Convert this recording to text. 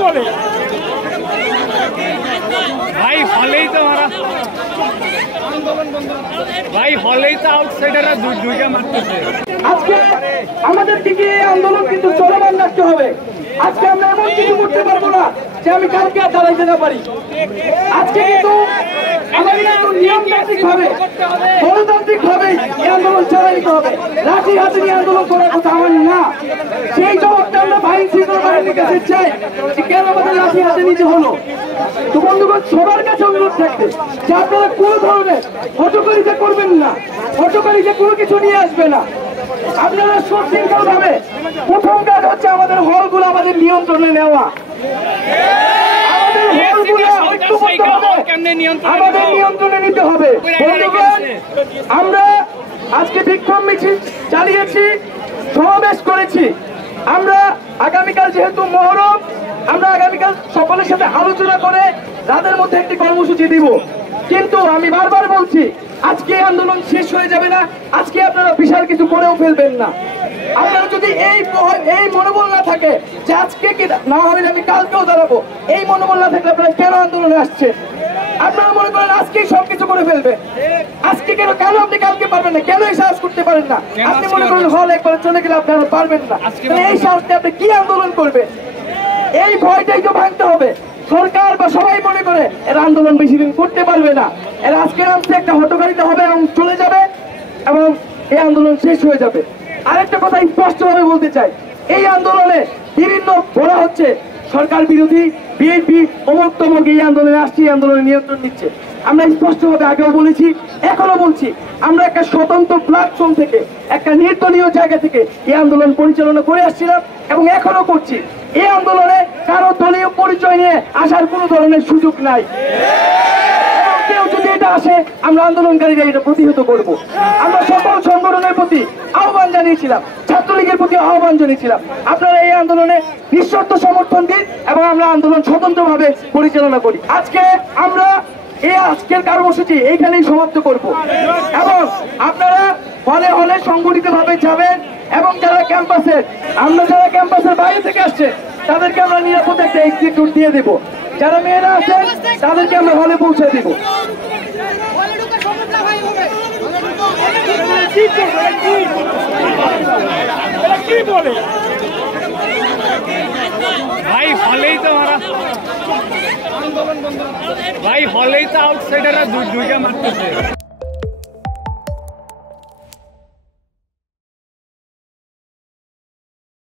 बोले भाई हॉल ही तो हमारा भाई हॉल ही तो आउटसाइडर दुइटा मारতেছে আজকে আমাদের দিকে আন্দোলন কিন্তু চলমান রাখতে হবে। আজকে আমরা এমন কিছু করতে পারবো না যে আমি কালকে আর দাঁড়াইতে না পারি। আজকে কিন্তু আমাদের কিন্তু নিয়মতান্ত্রিক ভাবে গণতান্ত্রিক ভাবে এই আন্দোলন চালাইতে হবে। লাঠি হাতে নিয়ে আন্দোলন করার কথা আমার না। সেই জবাবটা আমরা আইন শৃঙ্খলা বাহিনীর কাছে চাই যে কেন আমাদের লাঠি হাতে নিতে হলো। তো বন্ধুগণ, সবার কাছে অনুরোধ থাকবে যে আপনারা কোনো ধরনের হটকারিতা করবেন না, হটকারিতা কোনো কিছু নিয়ে আসবে না। আপনারা সুশৃঙ্খল ভাবে প্রথম কাজ হচ্ছে আমাদের হলগুলো আমাদের নিয়ন্ত্রণে নেওয়া। আমাদের নিয়ন্ত্রণে নিতে হবে। আমরা আজকে বিক্ষোভ মিছিল চালিয়েছি, সমাবেশ করেছি। আমরা আগামীকাল যেহেতু মহরম, আমরা আগামীকাল সকলের সাথে আলোচনা করে রাতের মধ্যে একটি কর্মসূচি দিব। কিন্তু আমি বারবার বলছি, আজকে আন্দোলন শেষ হয়ে যাবে না। আজকে আপনারা বিশাল কিছু করেও ফেলবেন না। আপনারা যদি এই মনোবল না থাকে যে আজকে কি না হলে আমি কালকেও দাঁড়াবো, এই মনোবল না থাকলে আপনারা কেন আন্দোলনে আসছে? আপনারা মনে করেন আজকেই সবকিছু করে ফেলবে। আজকে কেন আপনি কালকে পারবেন না? কেন এই সাহস করতে পারেন না? আপনি মনে করেন হল একবার চলে গেলে আপনারা পারবেন না। এই সাহসে আপনি কি আন্দোলন করবেন? এই ভয়টাই তো ভাঙতে হবে। সরকার বা সবাই মনে করে এরা আন্দোলন বেশি দিন করতে পারবে না। এরা আজকে নামছে একটা হটকারিতা হবে এবং চলে যাবে এবং এই আন্দোলন শেষ হয়ে যাবে। আরেকটা কথা স্পষ্টভাবে বলতে চাই, এই আন্দোলনে বিভিন্ন বলা হচ্ছে সরকার বিরোধী, বিএনপি অমুক তমুক এই আন্দোলনে আসছে, এই আন্দোলনে নিয়ন্ত্রণ নিচ্ছে। আমরা স্পষ্টভাবে আগেও বলেছি, এখনো বলছি, আমরা একটা স্বতন্ত্র প্ল্যাটফর্ম থেকে, একটা নির্দলীয় জায়গা থেকে এই আন্দোলন পরিচালনা করে আসছিলাম এবং এখনো করছি। এই আন্দোলনে কারো দলীয় পরিচয় নিয়ে আসার কোনো ধরনের সুযোগ নাই। কেউ যদি এটা আসে, আমরা আন্দোলনকারীরা এটা প্রতিহত করব। আমরা সকল সংগঠনের প্রতি আহ্বান জানিয়েছিলাম, ছাত্রলীগের প্রতি আহ্বান জানিয়েছিলাম, আপনারা এই আন্দোলনে নিঃশর্ত সমর্থন দিন এবং আমরা আন্দোলন স্বতন্ত্রভাবে পরিচালনা করি। আজকের কর্মসূচি এইখানেই সমাপ্ত করব এবং আপনারা হলে হলে সংগঠিত ভাবে যাবেন এবং যারা ক্যাম্পাসের বাইরে থেকে আসছে তাদেরকে আমরা নিরাপদ একটা এক্সিট রুট দিয়ে দেব। যারা মেয়েরা আছেন তাদেরকে আমরা হলে পৌঁছে দেব। भाई हॉल ही तो हमारा भाई हॉल ही तो आउटसाइडर दुइटा मारতেছে।